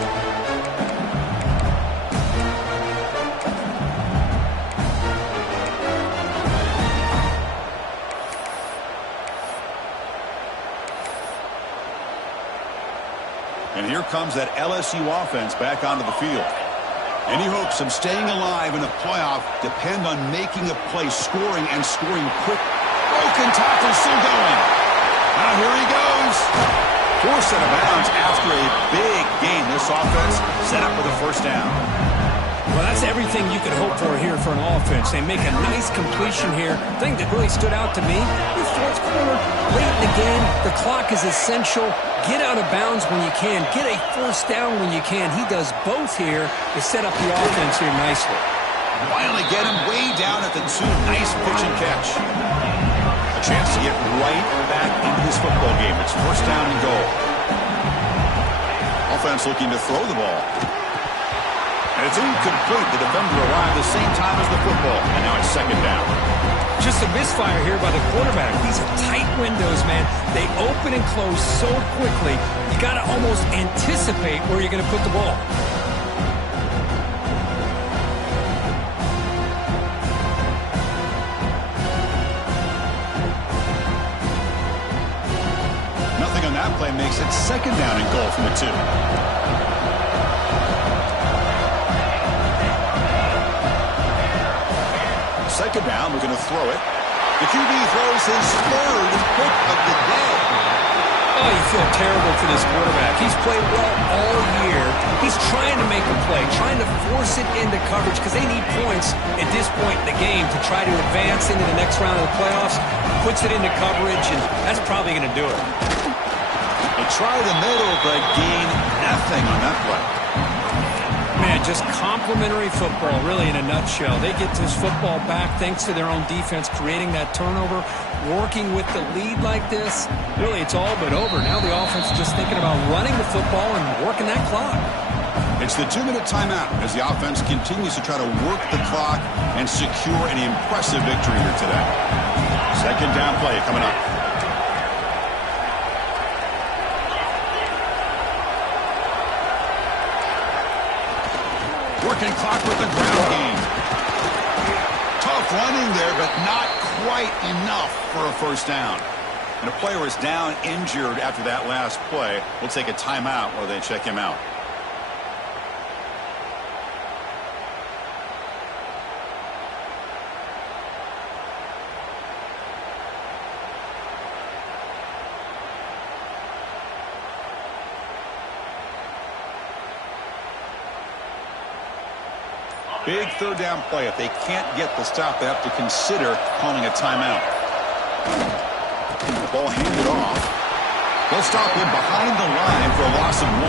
And here comes that LSU offense back onto the field. Any hopes of staying alive in a playoff depend on making a play, scoring, and scoring quick. Broken tackle still going. Now here he goes. Forced out of bounds after a big gain. This offense set up with a first down. Well, that's everything you could hope for here for an offense. They make a nice completion here. The thing that really stood out to me, the fourth quarter, late in the game, the clock is essential. Get out of bounds when you can. Get a first down when you can. He does both here to set up the offense here nicely. Finally get him way down at the 2. Nice pitch and catch. A chance to get right back into this football game. It's first down and goal. Offense looking to throw the ball. And it's incomplete. The defender arrived the same time as the football. And now it's second down. Just a misfire here by the quarterback. These are tight windows, man. They open and close so quickly. You got to almost anticipate where you're going to put the ball. Nothing on that play makes it second down and goal from the 2. Second down, we're going to throw it. The QB throws his third pick of the day. Oh, you feel terrible for this quarterback. He's played well all year. He's trying to make a play, trying to force it into coverage because they need points at this point in the game to try to advance into the next round of the playoffs. Puts it into coverage, and that's probably going to do it. They try the middle, but gain nothing on that play. Man, just complimentary football, really, in a nutshell. They get this football back thanks to their own defense, creating that turnover, working with the lead like this. Really, it's all but over. Now the offense is just thinking about running the football and working that clock. It's the 2-minute timeout as the offense continues to try to work the clock and secure an impressive victory here today. Second down play coming up. Working clock with the ground game. Tough running there, but not quite enough for a first down. And a player is down injured after that last play. We'll take a timeout while they check him out. Big third down play. If they can't get the stop, they have to consider calling a timeout. The ball handed off. They'll stop him behind the line for a loss of 1.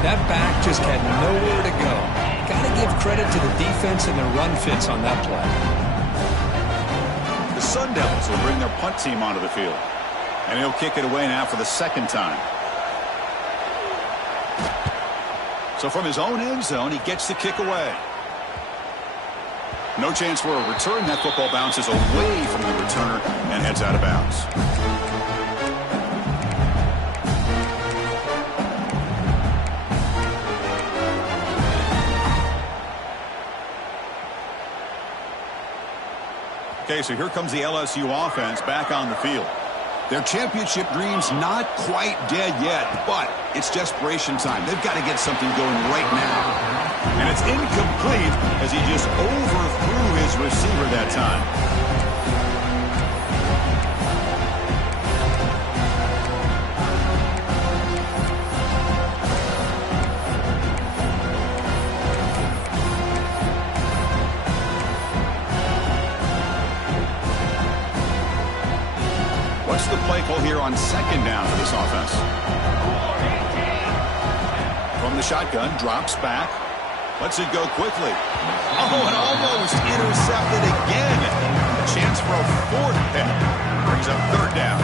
That back just had nowhere to go. Got to give credit to the defense and their run fits on that play. The Sun Devils will bring their punt team onto the field. And he'll kick it away now for the second time. So from his own end zone, he gets the kick away. No chance for a return. That football bounces away from the returner and heads out of bounds. Okay, so here comes the LSU offense back on the field. Their championship dreams not quite dead yet, but it's desperation time. They've got to get something going right now. And it's incomplete as he just overthrew his receiver that time. What's the play call here on second down for this offense? From the shotgun, drops back. Lets it go quickly. Oh, and almost intercepted again. A chance for a fourth pick. Brings up third down.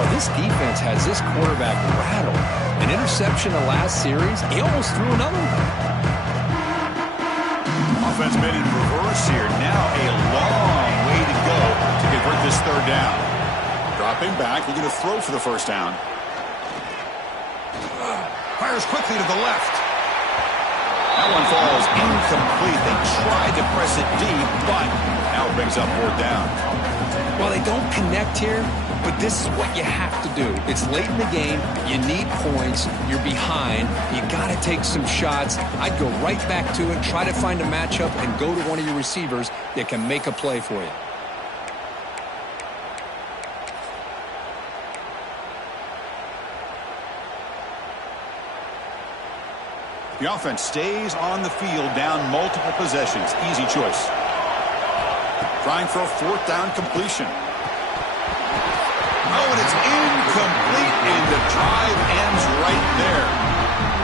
Well, this defense has this quarterback rattled. An interception the last series. He almost threw another one. Offense been in reverse here. Now a long way to go to convert this third down. Dropping back, looking to throw for the first down. Fires quickly to the left. That one falls incomplete. They tried to press it deep, but now it brings up fourth down. Well, they don't connect here, but this is what you have to do. It's late in the game. You need points. You're behind. You got to take some shots. I'd go right back to it, try to find a matchup, and go to one of your receivers that can make a play for you. The offense stays on the field, down multiple possessions. Easy choice. Trying for a fourth down completion. Oh, and it's incomplete, and the drive ends right there.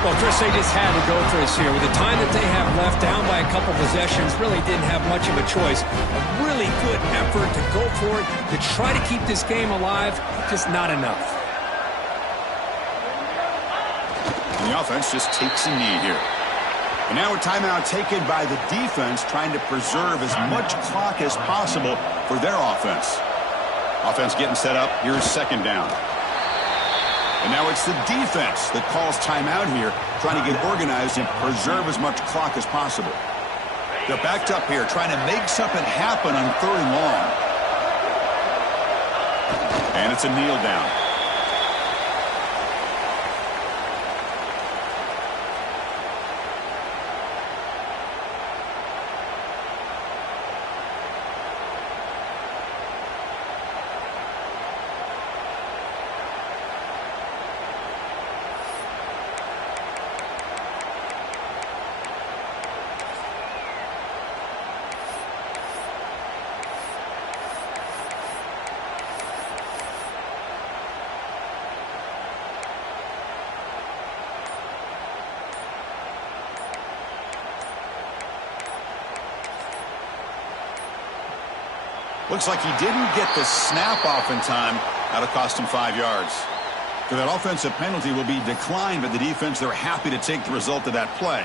Well, Chris, they just had to go for this here. With the time that they have left, down by a couple possessions, really didn't have much of a choice. A really good effort to go for it, to try to keep this game alive, just not enough. The offense just takes a knee here. And now a timeout taken by the defense, trying to preserve as much clock as possible for their offense. Offense getting set up. Here's second down. And now it's the defense that calls timeout here, trying to get organized and preserve as much clock as possible. They're backed up here, trying to make something happen on third and long. And it's a kneel down. Looks like he didn't get the snap off in time. That'll cost him 5 yards. So that offensive penalty will be declined by the defense. They're happy to take the result of that play.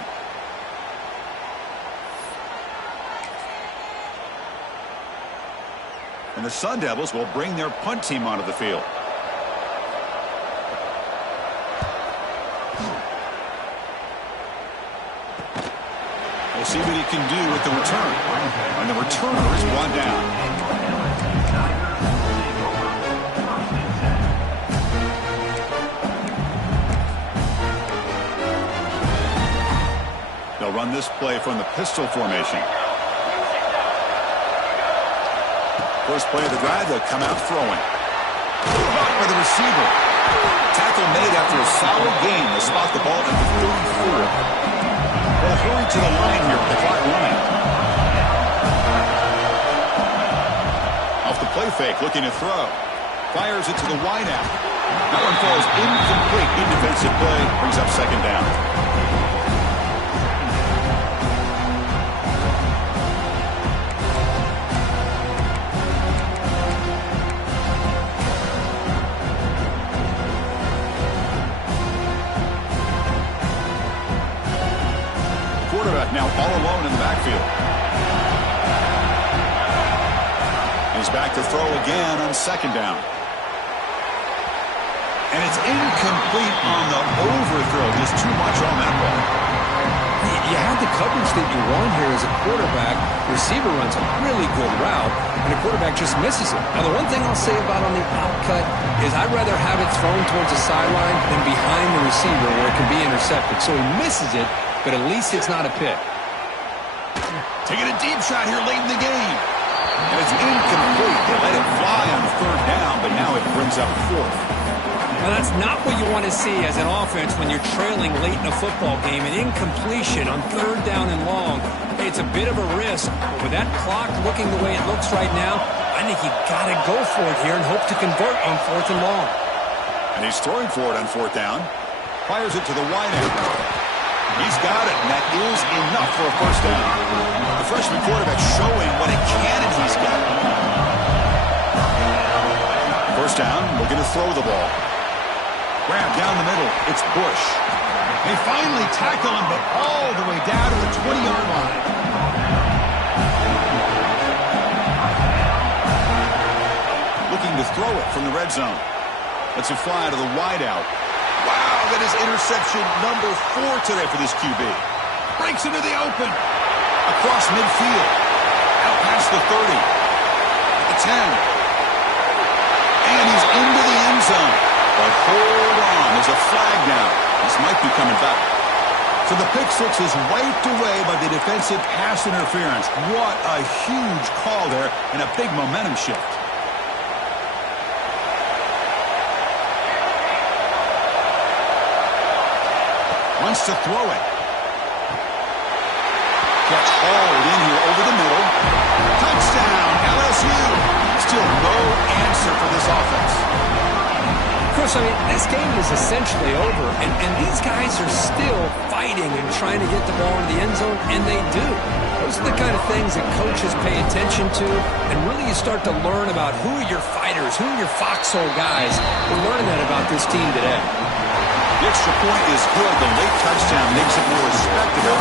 And the Sun Devils will bring their punt team onto the field. We'll see what he can do with the return. And the returner is brought down. They'll run this play from the pistol formation. First play of the drive, they'll come out throwing. Blocked by the receiver. Tackle made after a solid gain. They'll spot the ball at the 34. They'll hurry to the line here with the clock running. Off the play fake, looking to throw. Fires it to the wideout. That one falls incomplete. Good defensive play. Brings up second down. Now all alone in the backfield. He's back to throw again on second down. And it's incomplete on the overthrow. Just too much on that ball. you have the coverage that you want here as a quarterback. Receiver runs a really good route, and the quarterback just misses it. Now, the one thing I'll say about on the out cut is I'd rather have it thrown towards the sideline than behind the receiver where it can be intercepted. So he misses it, but at least it's not a pick. Taking a deep shot here late in the game. And it's incomplete. They let it fly on third down, but now it brings up fourth. Now, that's not what you want to see as an offense when you're trailing late in a football game. An incompletion on third down and long. Hey, it's a bit of a risk, but with that clock looking the way it looks right now, I think you got to go for it here and hope to convert on fourth and long. And he's throwing for it on fourth down. Fires it to the wide end. He's got it, and that is enough for a first down. The freshman quarterback showing what a cannon he's got. First down, looking to throw the ball. Grab down the middle. It's Bush. They finally tackle him, but all the way down to the 20-yard line. Looking to throw it from the red zone. Let's it fly to the wideout. Wow, that is interception number 4 today for this QB. Breaks into the open. Across midfield. Out past the 30. The 10. And he's into the end zone. But hold on, there's a flag now. This might be coming back. So the pick six is wiped away by the defensive pass interference. What a huge call there and a big momentum shift. Wants to throw it. Gets hauled in here over the middle. Touchdown, LSU. Still no answer for this offense. Chris, I mean, this game is essentially over, and these guys are still fighting and trying to get the ball into the end zone, and they do. Those are the kind of things that coaches pay attention to, and really you start to learn about who are your fighters, who are your foxhole guys. We're learning that about this team today. The extra point is good. The late touchdown makes it more respectable.